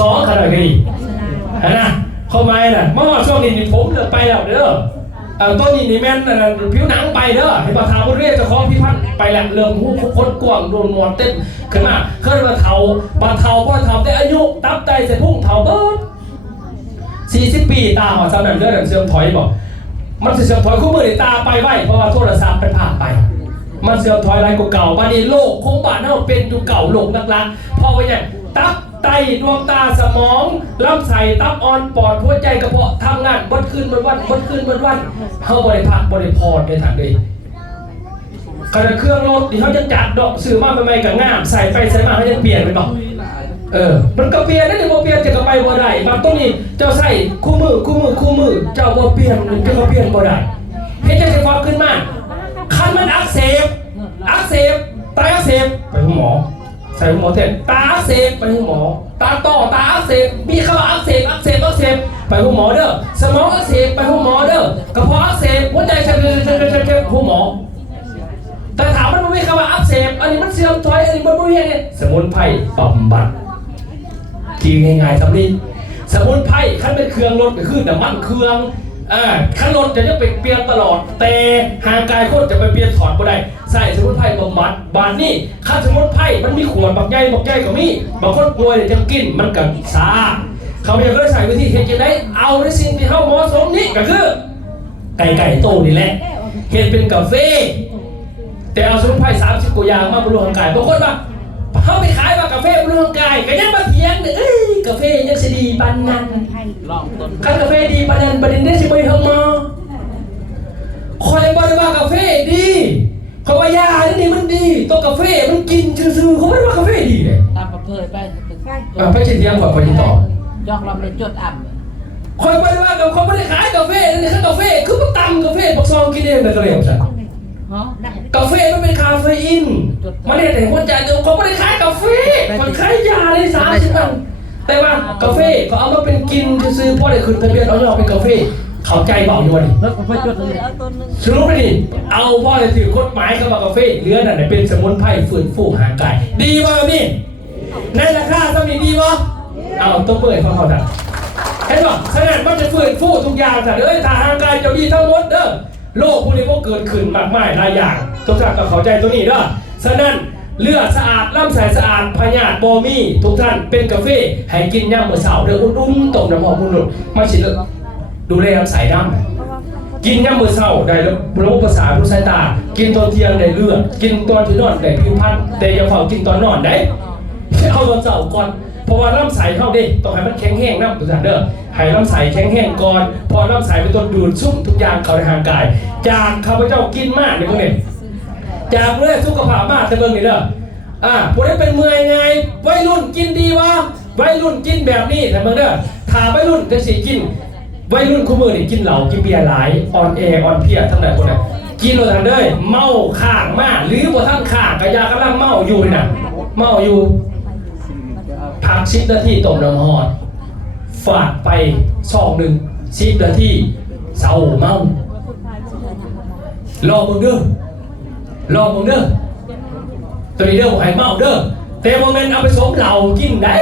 สองขนาดนี้นะเข้ามาน่ะเมื่อวานช่วงนี้นี่ผมเลิกไปแล้วเด้อต้นนี้นี่แม่นผิวหนังไปเด้อให้ประธานบุญเรียกเจ้าของพิพัฒน์ไปแล้วเรื่องหูคดกวางโดนหมอนเต้นขึ้นมาเคยมาเทาบาเทาพ่อเทาแต่อายุตับไตเสร็จพุ่งเทาเบิดสี่สิบปีตาหัวซ้ำนั่นเลือดเสื่อมถอยบอกมันเสื่อมถอยคู่มือในตาไปไหวเพราะว่าโทรศัพท์เป็นผ่านไป มันเสื่อมถอยไรกว่าเก่าบัดนี้โลกคงบาดเน่าเป็นอยู่เก่าโลกนักลักพราะว่าอย่างตับ ไตดวงตาสมองลำไส้ตับอ่อนปอดหัวใจกระเพาะทำงานบดคืนบดวันบดคืนบดวันเขาบริพักบริพอดในทางเลยขณะเครื่องรถที่เขาจะจัดดอกสื่อมาใหม่ๆกับงาม ใส่ไปใส่มาเขาจะเปลี่ยนไปบอกเออ มันก็เปลี่ยนนั่นเองบ่เปลี่ยนจะก็ไปบ่ได้บางต้นนี่เจ้าใส่คู่มือคู่มือคู่มือ เจ้าบ่เปลี่ยนจะก็เปลี่ยนบ่ได้เฮ็ดจังได๋ความขึ้นมาคันมันอักเสบอักเสบไตอักเสบไปหาหมอ ส่หมอเทนตาอักเสบไปหหมอ ตาต่อตาอักเสบมีคำว่าอักเสบอักเสบอักเสบไปหาหมอเด้อสมองอักเสบไปหาหมอเด้อกระเพาะอักเสบหัวใจเจ็บเจ็บเจ็บเจ็บหหมอแต่ถามมันไม่มีคำว่าอักเสบอันนี้มันเสื่อมถอยอันนี้มันไม่มีเนี่ยสมุนไพรบำบัดกินง่ายๆทำนี่สมุนไพรขั้นเป็นเครื่องรถก็คือน้ำมันเครื่องอ่าขั้นรถจะยังไปเปลี่ยนตลอด แต่หางกายโคตรจะไปเปลี่ยนถอดบ่ได้ ใส่สมุนไพรบำบัดบานนี่ขั้นสมุนไพรมันมีขวดบักใหญ่บักใหญ่ก็มีบางคนป่วยเนี่ยจะกินมันกับซาเขาอยากได้ใส่วิธีเห็นจะได้เอาในสิ่งที่เข้าเหมาะสมนี่ก็คือไก่ไก่โตนี่แหละเห็นเป็นกาแฟแต่เอาสมุนไพรสามสิบกว่าอย่างมาบำรุงร่างกายบางคนว่าเขาไปขายว่ากาแฟบำรุงร่างกายก็ยังมาเถียงเนี่ยเอ้ยกาแฟยังสิดีปานนั้นคันกาแฟดีปานนั้นประเด็นได้สิบ่ได้เฮามาคอยบ่ได้ว่ากาแฟดี เขาว่ายานี่มันดีตัวกาแฟมันกินซื่อๆเขาไม่ได้ว่ากาแฟดีเลยตามประเพยไปอะไปสิเถียงก่อนไปสิตอบยอกลำเลยจดอ่คอยบ่ได้ว่ากับเขาไม่ได้ขายกาแฟนี่คือกาแฟคือมันตำกาแฟบักซองกินเองแต่ก็เรียกซะำเนาะกาแฟมันเป็นคาเฟอีนมันเนี่ยแต่หัวใจเดียวเขาไม่ได้ขายกาแฟมันขายยาเลยสามสิบตันแต่ว่ากาแฟเขาเอามาเป็นกินซื้อๆเพราะได้ขึ้นทะเบียนเอาเอาเป็นกาแฟ เข้าใจเปล่าอยู่วะนี่แล้วก็ไปจดเลยสรุปไปดิ เอาพ่อจะถือกฎหมายเข้ามากาแฟเรือนั่นนะเป็นสมุนไพรฟื้นฟูห่างกาย ดีป่ะนี่ในราคาต้องมีดีป่ะเอาต้องเปิดเขาเขาจ้ะเห็นป่ะขนาดมันจะฟื้นฟูทุกอย่างจ้ะเอ้ยถ้าห่างกายเจ้าดีทั้งหมดเด้อโลกพวกนี้ก็เกิดขึ้นมากมายหลายอย่างทุกท่านก็เข้าใจตัวนี้เด้อฉะนั้นเลือดสะอาดลำไส้สะอาดพยาธิบอมีทุกท่านเป็นกาแฟให้กินย่างมื้อเช้าเด้ออุ้มๆต้มน้ำหอมอุ่นๆมาชิล ดูแลลำไส้น้ำกินย่ำมือเศร้าได้ระบบประสาทรู้สายตา กินตอนเที่ยงได้เลือดกินตอนที่นอนได้ผิวพรรณแต่อย่าเฝ้ากินตอนนอนได้เอาตอนเช้าก่อนเพราะว่าลำไส้เข้าเด้ต้องให้มันแข็งแห้งนะทุกท่านเด้อให้ลำไส้แข็งแห้งก่อน พอลำไส้เป็นตัวดูดซุ่มทุกอย่างเข้าในร่างกาย จากข้าพเจ้ากินมากในพวกนี้จากเมื่อสุขภาพมากแต่เบิ่งนี่เด้ออ่าพวกนี้เป็นเมื่อยไงวัยรุ่นกินดีวะวัยรุ่นกินแบบนี้แต่เบิ่งเด้อถ้าวัยรุ่นจะสิกิน วัยรุ่นคู่มือนี่กินเหล้ากินเบียร์หลายออนแอออนเพียทั้งหลายคนน่ะกินโดยทางเด้ยเมาข้างมากหรือบ่ท่านข้างกะยากำลังเมาอยู่นี่น่ะเมาอยู่พักสิบนาทีต้มน้ำฮอดฝาดไปซองหนึ่งสิบนาทีเศร้าเมารอมึงเด้อรอมึงเด้อตัวนี้เด้อบ่ให้เมาเด้อแต่โมเมนต์เอาไปสมเหล้ากินได้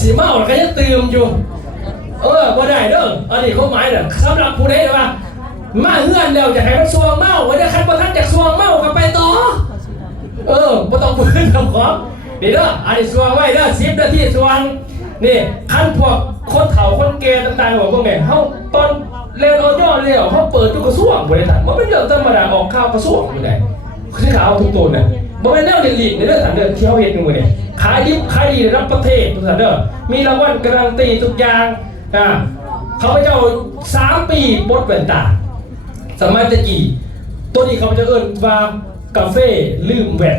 สีเมาแล้วก็ยังเติมอยู่ เออบ่ได้เด้ออันนี้เขาหมายน่ะสำหรับผู้ใดว่ามาเฮือนแล้วอยากให้มันสวงเมาไว้เด้อคันบ่ทันจากสวงเมาก็ไปต่อเออบ่ต้องพื้นทำขอนี่เด้ออันนี้สวงไว้เด้อ10นาทีสวงนี่คันพวกคนเฒ่าคนแก่ต่างๆบอกพวกแม่เฮาตอนเรียนเอย่อเรียวเฮาเปิดทุกกระทรวงบ่ได้ทันมันเป็นเรื่องธรรมดาออกข่าวกระทรวงอยู่ได้คือข่าวทุกตัวน่ะบ่แม่นแนวเลีกในเรื่องสันเด้อที่เฮาเฮ็ดอยู่มื้อนี้ขายดิบขายดีระดับประเทศทุกท่านเด้อมีรางวัลการันตีทุกอย่าง ขาพเจ้าสามปีบดแว่นตา สมัยตะกี้ตัวนี้เขาพเจ้าเอิ้นว่ากาเฟ่ลืมแว่น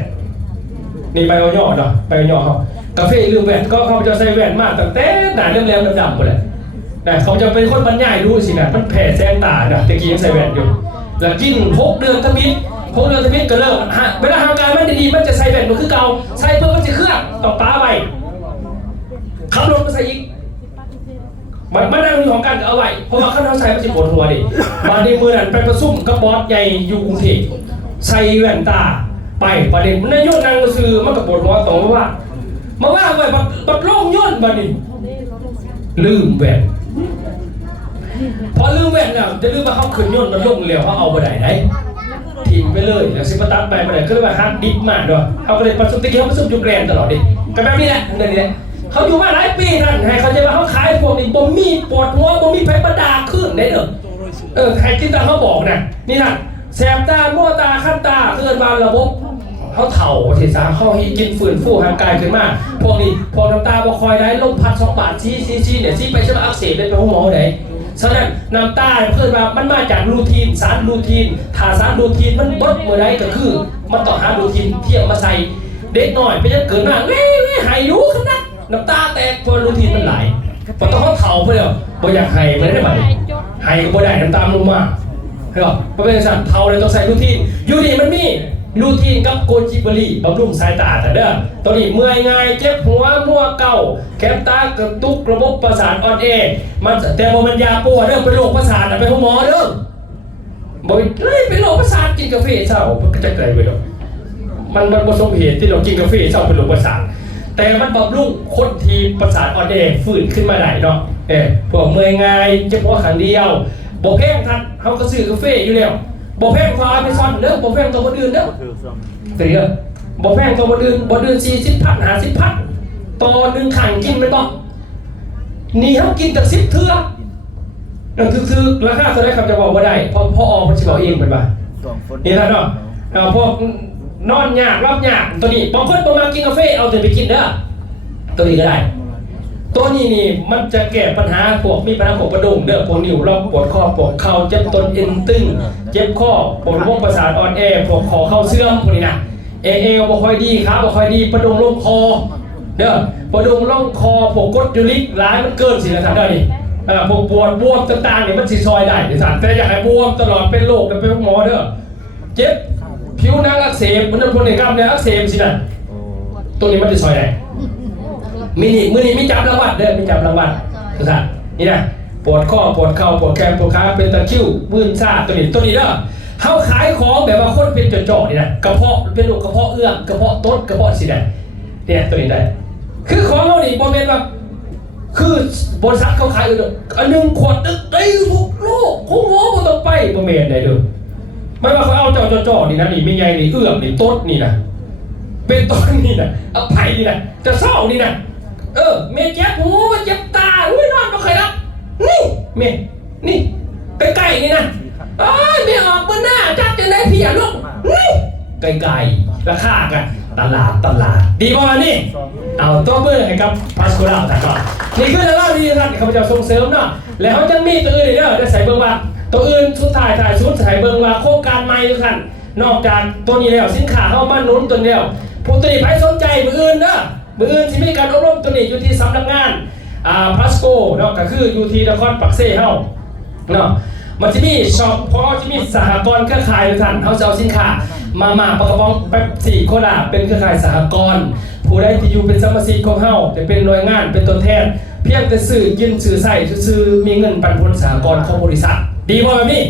นี่ใบย่อเนาะใบย่อเขากาเฟ่ลืมแว่นก็เขาพเจ้าใส่แว่นมาตั้งแต่หนาเริ่มแล้วดำๆหมดเลยนะเขาจะเป็นคนบรรยายรู้สินะมันแผ่แสงตาเนาะตะกี้ยังใส่แว่นอยู่ แล้วกินหกเดือนทมิตหกเดือนทมิตก็เริ่มฮะเวลาทำการมันดีๆมันจะใส่แว่นมันคือเก่าใส่เพื่อมันจะเคลื่อนต้องป้าไปขับรถมาใส่อีก มันมันนั่งอยู่ของกันเอาไว้เพราะว่าข้างนอกใส่มันจะปวดหัวดิบาดนีมือนั่นไปประซุ่มกับบอสใหญ่อยู่กรุงเทพใส่แว่นตาไปประเด็นมันนายกนางซื้อมันกับปวดหัวตรงว่า มาว่าไว้บัดบัดโล่งย่นบัดนี้ลืมแหวนพอลืมแว่นแล้วจะลืมว่าเขาขึ้นยนต์มันลงเร็วเขาเอาบ่ได้ไหนทิ้งไปเลยแล้วสิมาตัดไปบ่ได้ก็เลยว่าฮักดิบมากด้วยเขาก็เลยประสบตะกี้เขาประสบอยู่แกรนตลอดดิก็แบบนี้แหละเรื่องนี้แหละ เขาอยู่มาหลายปีนั่นให้เขาจว่าเขาขายพวกนี้บ่มีปวดหัวบ่มีไผประดาขึ้นได้เด้อเออใครกินตามเขาบอกนะนี่น่ะแสบตามั่วตาขั้นตาเกินมาระบบเขาเถ่าทีสาเข้าให้กินฝืนฟูร่างกายขึ้นมาพวกนี้พอน้ำตาบ่คอยได้ลมพัดสองบาทชี้ชี้ชี้เนี่ยชี้ไปใช่ไหมอักเสบเป็นไปห้องหมอไหนฉะนั้นน้ำตาเพื่อนว่ามันมาจากรูทีนสารรูทีนถ้าสารรูทีนมันบดเมื่อไรก็คือ มันต้องหารูทีนเทียมมาใส่เด็กหน่อยไปยังเกิดมาเว้ยเว้ยหายรู้ขนาด น้ำตาแตกเพราะรูทีนมันไหลพอต้องเขาเข่าเพื่อนบ่อยากให้ไมันได้ไหมให้ก็บ่ได้น้ำตาลงมาเห็นป่ะเพระเป็นสัตว์เผาเลยต้องใส่รูทีนอยู่ดีมันมีรูทีนกับโกจิบรีบำรุงสายตาแต่เด้อตัวนี้เมื่อยง่ายเจ็บหัวมัวเก่าแคมตากระตุกระบบประสาทอ่อนแอมันแต่ว่ามันยาปวดเด้อเป็นโรคประสาทน่ะไปหาหมอเด้อบอกเฮ้ยเป็นโรคประสาทกินกาแฟเช้ามันก็จะเกิดไปดอกมันมันผสมเหตุที่เรากินกาแฟเช้าเป็นโรคประสาท แต่มันบำรุงคนทีประสาทอ่อนแอฟื้นขึ้นมาได้เนาะเออพวกเมื่อยง่ายเฉพาะขังเดียวบ่แพงทันเขาก็ซื้อกาแฟอยู่แล้วบ่แพงฟ้าไปซ่อนเด้อบ่แพงตัวคนอื่นเด้อเดี๋ยวบ่แพงตัวบ่ดืนบ่ดืนสี่สิบพันหาสิบพันต่อหนึ่งขังกินไปบ่นี่เขากินจากสิบเทื่อนั่นคือๆราคาเท่าไรครับจะบอกว่าได้เพอพอออกมันสิบอกเองเป็นป่ะนี่ท่านเนาะเอาพวก นอนยากรอบยากตัวนี้บางคนบ่มากินกาแฟเอาแต่ไปกินเด้อตัวนี้ก็ได้ ตัวนี้นี่มันจะแก้ปัญหาพวกมีปัญหาของกระดูกเด้อพวกนิ้วรอบปวดข้อปวดเข่าเจ็บต้นเอ็นตึง เจ็บข้อปวดระบบประสาทอ่อนแอพวกคอเข่าเสื่อมพวกนี้นะเอเอวบ่ค่อยดีขาบ่ค่อยดีประดุงลงคอเด้อประดุงลงคอพวกกดยูริกหลายมันเกินสินะท่านเด้อนี่พวกปวดบวมต่างๆนี่มันสิซอยได้เดี๋ยวท่านแต่อย่าให้บวมตลอดเป็นโรคเป็นหมอเด้อเจ็บ ผิวหนังอักเสบมันจะพวกในกล้ามเนื้ออักเสบสินะตัวนี้มันจะซอยได้มินิมือนี้มีจับรางวัลเด้อมีจับรางวัลทุกท่านนี่นะปวดข้อปวดเข่าปวดแขนปวดขาเป็นตะคริวมื่นซ่าตัวนี้ตัวนี้เด้อเขาขายของแบบว่าคนเป็นจ่อๆนี่นะกระเพาะเป็นโรคกระเพาะเอื้อมกระเพาะต้นกระเพาะสิได้เนี่ยตัวนี้ได้ คือของเรานี่บอมเมนว่าคือบริษัทเขาขายอยู่เด้ออันหนึ่งขวดตึกได้ทุกโลกคงโง่บ่ต้องไปบอมเมนได้เด้อ ไม่ว่าเขาเอาจ่อๆนี่นะนี่ไม่ใหญ่นี่เอื้อมนี่ต้นนี่นะเป็นต้นนี่นะเอภัยนี่นะจะเศร้านี่นะเออเมย์เจ็บหูมันเจ็บตาอุ้ยนอนไม่เคยรับนี่เมย์นี่ใกลๆนี่นะเอ้ยไม่ออกบนหน้าจับจะได้เพียลูกนี่ไกลๆราคากันตลาดตลาด ดีประมาณนี้เอาตัวเบอร์ให้กับพาสโคลาแต่ก่อนนี่คือเล่าดีท่านข้าพเจ้าส่งเสริมเนาะแล้วเขาจะมีตัวอื่นอีกเด้อได้ใส่เบอร์ว่า ตัวอื่นสุดท้ายถ่ายสุดใส่เบอร์ว่าโครงการใหม่ทุกท่านนอกจากตัวนี้แล้วสินค้าเข้ามาหนุนตัวนี้แล้วผู้ตัวนี้ใครสนใจมืออื่นเด้อมืออื่นที่มีการอบรมตัวนี้อยู่ที่สำนักงานอ่าพลัสโกเนาะก็คืออยู่ที่นครปักเซ่เฮาเนาะมันจะมีช็อปเพราะจะมีสหกรณ์เครือข่ายทุกท่านเขาจะเอาสินค้ามามาประกอบแป๊บสี่โคดาเป็นเครือข่ายสหกรณ์ผู้ใดที่อยู่เป็นสมาชิกของเฮาจะเป็นหน่วยงานเป็นตัวแทน เพียงแต่สื่อยินสื่อใส่ซื้อมีเงินปันผลสหกรณ์ของบริษัท ดีบ่แบบนี้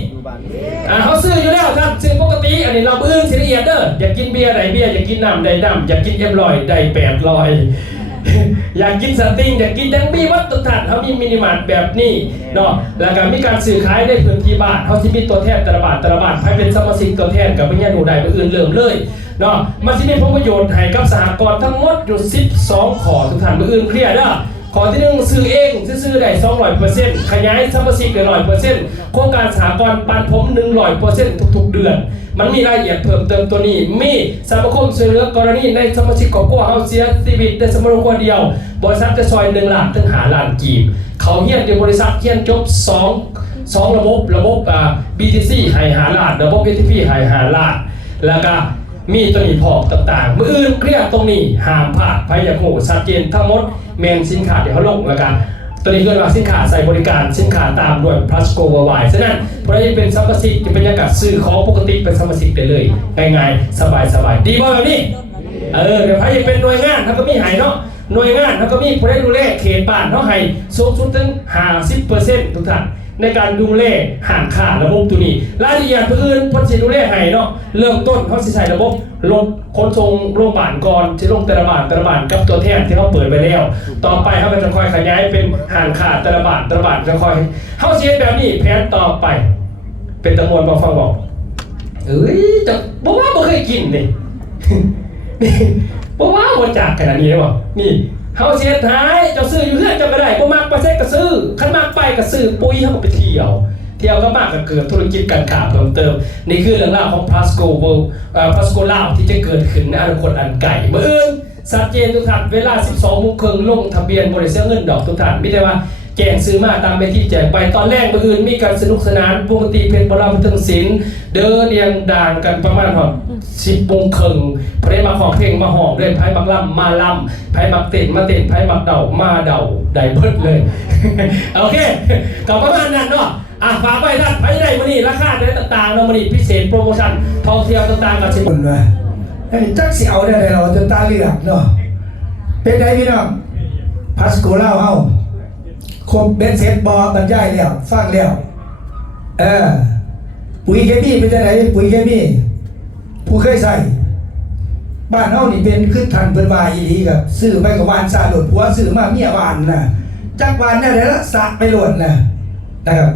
อ่าเขาซื้ออยู่แล้วครับซื้อปกติ อันนี้เราเอื้นสิละเอียดเด้ออยากกินเบียร์ใดเบียร์อยากกินน้ำใดน้ำอยากกินเอ็มลอยใดแปดลอยอยากกินสติงอยากกินยังมีวัตถุทันเขามีมินิมาร์ทแบบนี้เนาะแล้วก็มีการซื้อขายในพื้นที่บ้านเขาจะมีตัวแทนแต่ละบาทแต่ละบาทใครเป็นสมาชิกตัวแทนกับไม่ยาดูใดไปอื่นเริ่มเลยเนาะมันจะมีผลประโยชน์ให้กับสหกรณ์ทั้งหมดอยู่ 12 ขอทุกท่านไปอื่นเคลียร์เด้อ ขอที่หนึ่งซื้อเองซื้อได้สองร้อยเปอร์เซ็นต์ขยายสมาชิกได้ร้อยเปอร์เซ็นต์โครงการสหกรณ์ปันผมหนึ่งร้อยเปอร์เซ็นต์ทุกๆเดือน มันมีรายละเอียดเพิ่มเติมตัวนี้ มีสมาคมช่วยเหลือกรณีในสมาชิกของพวกเฮาเสียชีวิตในสมาคมคนเดียว บริษัทจะซอยหนึ่งล้านถึงหาล้านกีบ เขาเฮียนในบริษัทเฮียนจบสองสองระบบระบบอ่า BTC ให้หาล้านระบบ ATP ให้หาล้านแล้วก็มีตัวนี้พอกต่างๆ มืออื่นเครียดตรงนี้ห้ามพลาดพยายามโหชัดเจนทั้งหมด เมนสินค้าเดี๋ยวเขาลงแล้วกันตัวนี้คือว่าสินค้าใส่บริการสินค้าตามด้วย plus go worldwide ฉะนั้นเพราะฉะนั้นเป็นสมาชิกจะเป็นอากาศซื้อของปกติเป็นสมาชิกได้เลยง่ายๆสบายๆดีบ่แบบนี้เออเดี๋ยวพายเป็นหน่วยงานเขาก็มีใหายเนาะหน่วยงานเขาก็มีผู้ได้ดูแลเขตบ้านเขาให้สูงสุดถึง50%ทุกท่าน ในการดูแลห่างขาดระบบตัวนี้รายละเอียดเพื่อนเพันสิดูแลให้เนาะเริ่มต้นเขาสิใส่ระบบรถขนส่งโรงพยาบาลก่อนที่ลงแต่ละบาทแต่ละบาทกับตัวแทนที่เขาเปิดไปแล้ว ต่อไปเขาก็จะคอยขยายเป็นห่างขาดแต่ละบาทแต่ละบาทจะคอยเขาเสียแบบนี้แผนต่อไป เป็นตะมวนบอกฟังบอกเอ้ยจะบอกว่าบ่เคยกินนี่นี่บอกว่าบ่จากขนาดนี้ได้บ่นี่ เฮาเสียท้ายเจ้าซื้ออยู่เรื่องจะไม่ได้บ่มักไปเซ็กก็ซื้อคันมักไปก็ซื้อปุ๋ยเฮาก็ไปเที่ยว เที่ยวก็มากก็เกิดธุรกิจการค้าเพิ่มเติม นี่คือเรื่องราวของ Plasco World เอ่อ Plasco ลาวที่จะเกิดขึ้นในอนาคตอันไกลมื้ออื่นชัดเจนทุกท่านเวลา 12โมงครึ่งลงทะเบียนบริษัทเงินดอกทุกท่านไม่ได้ว่า แจ้งซื้อมาตามไปที่แจกไปตอนแรกเมื่ออื่นมีการสนุกสนานปกติเพลงบอลบันเทิงศิลป์เดินเรียงด่างกันประมาณแบบสิบโมงครึ่งเพลงมาของเพลงมาหอมเลยไพ่มักล่ำมาล่ำไพ่มักเต้นมาเต้นไพ่มักเดามาเดาได้เพิ่เลยโอเคกับประมาณนั้นเนาะอะฝากไว้ท่านไปได้มานี่ราคาได้ต่างๆเนาะมานี่พิเศษโปรโมชั่นท่องเที่ยวต่างๆกับชิมคนว่าไอ้จักสิเอาได้ไดเราจนตาเหลือกเนาะเป็นไงพี่น้องพาสโกล่าเฮา ครบเบ็ดเสร็จบอบรรยายแล้วฟังแล้วเออปุ๋ยเคมีเป็นจังไดปุ๋ยเคมีผู้เคยใส่บ้านเฮานี่เป็นคือทันเพิ่นว่าอีหลีกับซื้อไปกับวานซาโหลดผัวซื้อมาเมียหวานน่ะจักวานแน่ได้ละสะไปโหลดน่ะนะครับ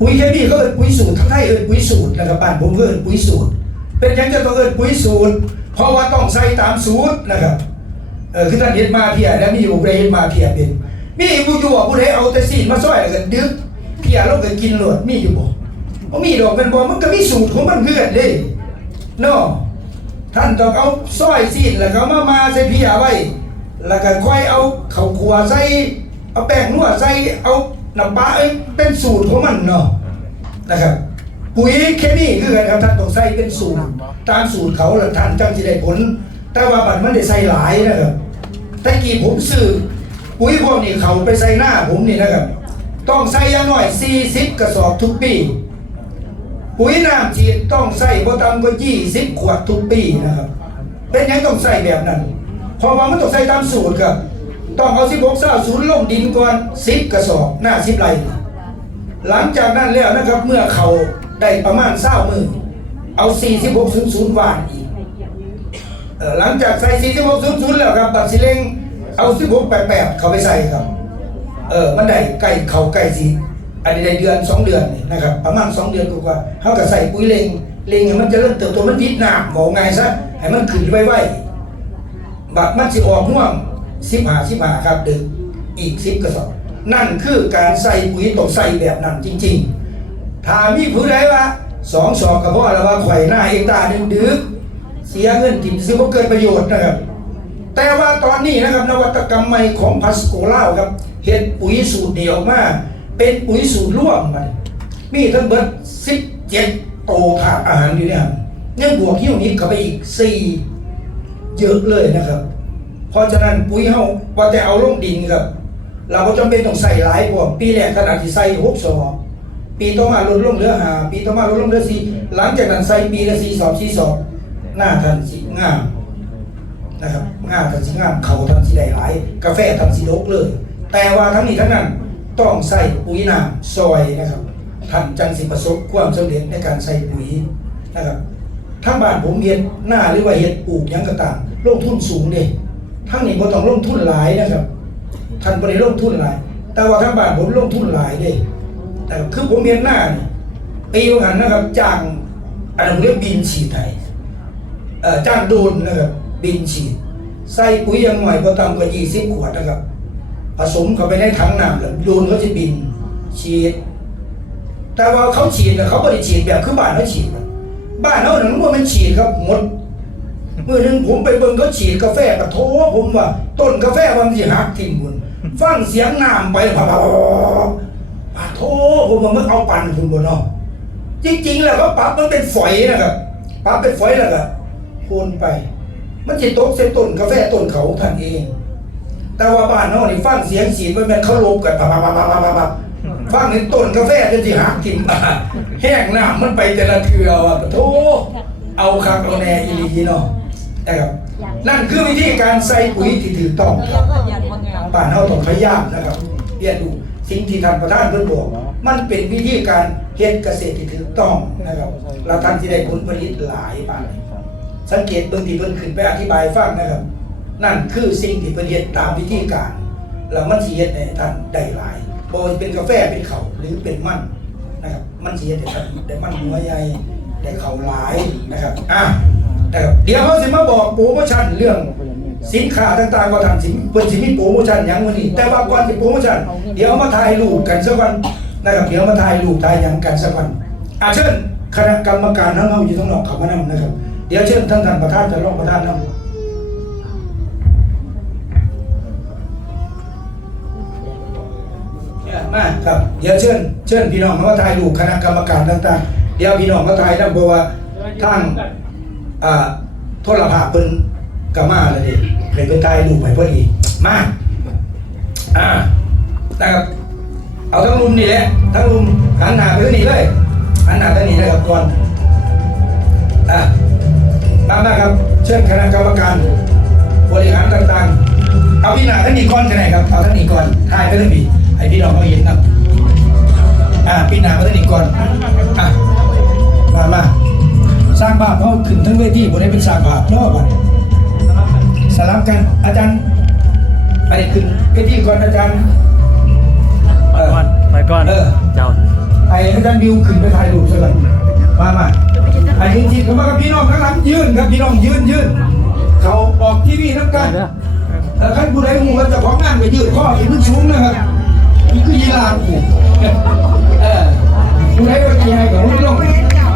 ปุ๋ยเคมีเขาเอิ้นปุ๋ยสูตรทั้งไทยเอิ้นปุ๋ยสูตรนะครับบ้านผมก็เอิ้นปุ๋ยสูตร เป็นหยังจะต้องเอิ้นปุ๋ยสูตร เพราะว่าต้องใส่ตามสูตรนะครับเออคือท่านเฮ็ดมาเพียแล้วมีอยู่ปรเฮ็ดมาเพียเป็น มีผู้อยู่ว่าผู้ใดเอาแต่ซีนมาซอยแล้วก็ดึกเพียลงก็กินโลดมีอยู่บ่บ่มีดอกเป็นบ่มันก็มีสูตรของมันเพื่อนเด้เนาะท่านต้องเอาสร้อยซีดแล้วก็มามาใส่เพียไว้ แล้วก็ค่อยเอาข้าวคั่วใส่เอาแป้งนวดใส่เอาน้ำปลาเอ้ยเป็นสูตรของมันเนาะนะครับปุ๋ยเคมีคือกันครับท่านต้องใส่เป็นสูตร ตามสูตรเขาแล้วท่านจังสิได้ผล แต่ว่าบัดมันได้ใส่หลายนะครับแต่กี้ผมซื้อ ปุ๋ยพวกนี้เขาไปใส่หน้าผมนี่นะครับ ต้องใส่อย่างน้อย 40 กระสอบทุกปี ปุ๋ยน้ำฉีดต้องใส่บ่ต่ำกว่า20 ขวดทุกปีนะครับ เป็นยังต้องใส่แบบนั้นเพราะว่ามันต้องใส่ตามสูตรครับ ต้องเอา16เศร้าศูนย์ลงดินก่อน10กระสอบหน้า10ไรหลังจากนั้นแล้วนะครับเมื่อเขาได้ประมาณเศร้ามือเอา46ศูนย์ศูนย์วานอีกหลังจากใส่46ศูนย์ศูนย์แล้วครับบัตรสิเลง เอา16 88เขาไปใส่ครับ เออมันได้ใกล้เขาใกล้สีอันนี้ได้เดือนสองเดือนนี่นะครับประมาณสองเดือนกว่าๆเขาก็ใส่ปุ๋ยเลงเลงให้มันจะเริ่มเติบโตมันวิดน้ำบอกไงซะให้มันขึ้นไวๆบัดมันสิออกห่วงสิบหาสิบหาครับดึกอีกสิบกระสอบนั่นคือการใส่ปุ๋ยต้องใส่แบบนั้นจริง ๆ ถ้ามีผู้ใดว่าสองสอบกับพ่อแล้วว่าข่อยหน้าเอกตาดึงดึกเสียเงินถิ่มซื้อว่าเกิดประโยชน์นะครับ แต่ว่าตอนนี้นะครับนวัตกรรมใหม่ของพัสโกล่าครับเห็ดปุ๋ยสูตรเดียวออกมา เป็นปุ๋ยสูตรร่วมมันมีทั้งเบิร์ดสิบเจ็ดโตถาอาหารอยู่เนี่ยยังบวกหิ้วนี้เข้าไปอีกสี่เยอะเลยนะครับ เพราะฉะนั้นปุ๋ยเฮาว่าแต่เอาลงดินครับ เราก็จำเป็นต้องใส่หลายพวกปีแรกขนาดที่ใส่หกสอบปีต่อมาลดลงเหลือหาปีต่อมาลดลงเหลือสี่หลังจากนั้นใส่ปีละสี่สอบสี่สอบหน้าทันสิงาม นะครับงามทันสิงามเขาทันสิได้หลาย กาแฟทันสิลกเลย แต่ว่าทั้งนี้ทั้งนั้นต้องใส่ปุ๋ยน้ำซอยนะครับท่านจังสิประสบความสำเร็จในการใส่ปุ๋ยนะครับทั้งบ้านผมเฮ็ดหน้าหรือว่าเฮ็ดปลูกยังก็ตามลงทุนสูงเด้ทั้งนี้บ่ต้องลงทุนหลายนะครับท่านบ่ได้ลงทุนหลาย แต่ว่าทั้งบ้านผมลงทุนหลายเด้แต่คือผมเฮ็ดหน้านี่ปีวันนะครับจ้างอันนั้นผมเรียกบินฉีดไทยจ้างโดนนะครับ บินฉีด ใส่ปุ๋ยยังหน่อยก็ต่ำกว่า20ขวดนะครับ ผสมเข้าไปในถังน้ำแล้วโดนเขาจะบินฉีด แต่ว่าเขาฉีดน่เขาไม่ได้ฉีดแบบคือบ้านเขาฉีด บ้านเขาหนังว่ามันฉีดครับหมดเมื่อหนึงผมไปเบิ่งเขาฉีดกาแฟกระโถผมว่า ต้นกาแฟมันสิหักทิ่มบุญฟังเสียงน้ำไปพับปะโถผมว่ามันเอาปั่นคุณบนเนาะจริง ๆ แล้วก็ปรับมันเป็นฝอยนะครับปรับเป็นฝอยแล้วก็พ่นไป มันจะตกเส้นต้นกาแฟต้นเขาท่านเอง แต่ว่าบ้านนอกนี่ฟังเสียงสีดมันแม่นเขาลบกันปับปับปับปับปับปับฟังในต้นกาแฟจนสิหักทิ่มาแห้งน้ำมันไปแต่ละเทือว่าโธ่เอาคักเอาแน่อีหลีเนาะนะครับนั่นคือวิธีการใส่ปุ๋ยที่ถูกต้องครับบ้านเฮาต้องพยายามนะครับเรียนรู้สิ่งที่ท่านประธานเพิ่นบอกมันเป็นวิธีการเฮ็ดเกษตรที่ถูกต้องนะครับเราท่านที่ได้ผลผลิตหลายบาท สังเกตเบิ่งที่เพิ่นขึ้นไปอธิบายฟังนะครับ นั่นคือสิ่งที่เพิ่นเฮ็ดตามวิธีการ แล้วมันสิเฮ็ดให้ท่านได้หลายบ่ว่าเป็นกาแฟเป็นเขาหรือเป็นมันนะครับ มันสิเฮ็ดให้ท่านได้มันหัวใหญ่ได้เขาหลายนะครับอะนะครับเดี๋ยวเขาสิมาบอกโปรโมชั่นเรื่องสินค้าต่างๆก็ทำสินเพิ่นสิมีโปรโมชั่นหยังมื้อนี้แต่ว่าก่อนสิโปรโมชั่นเดี๋ยวมาถ่ายรูปกันสักวันนะครับเดี๋ยวมาถ่ายรูปถ่ายหยังกันสักวันอะเชิญคณะกรรมการทั้งเฮาอยู่ทั้งนอกเขามานํนะครับ เดี๋ยวเชิญท่านท่านประธานจะรองประธานนํมาครับเดี๋ยวเชิญเชิญพี่น้องมาถ่ายรูปคณะกรรมการต่างๆ เดี๋ยวพี่น้องมาถ่ายนํเพราะว่าทางอ่าโทรภาพเพิ่นก็มาแล้วดิเลยเพิ่นถ่ายรูปให้พอดีมาอ่านะครับเอาทั้งลุมนี่แหละทั้งลุมหันหน้าไปทางนี้เลยหันหน้าทางนี้นะครับก่อนอ่า มามาครับ เชิญคณะกรรมการบริหารต่างๆ เอาพี่หน้าท่านนี้ก่อนกันไหนครับ เอาท่านนี้ก่อนถ่ายไปทางนี้ให้พี่น้องเขาเห็นครับ อ่าพี่หน้ามาท่านนี้ก่อนอะมามาสร้างภาพเขาขึ้นทั้งเวทีบนได้เป็นสร้างภาพเนาะบัดสลับกันอาจารย์อันนี้ขึ้นเวทีก่อนอาจารย์เออก่อนไปก่อนเออเจ้าไอ้อาจารย์บิวขึ้นไปถ่ายรูปซะก่อนมามา ไอ้จริงๆเขามากับพี่น้องข้างหลังยืนครับพี่น้องยืนยืนเขาออกทีวีน้ำกันแล้วท่านผู้ใดงูว่าเจะของงานไปยืนข้ออีกมันสูงนะครับนี่คือยีราฟอีกเออผู้ใดว่าจีให้กับพี่น้อง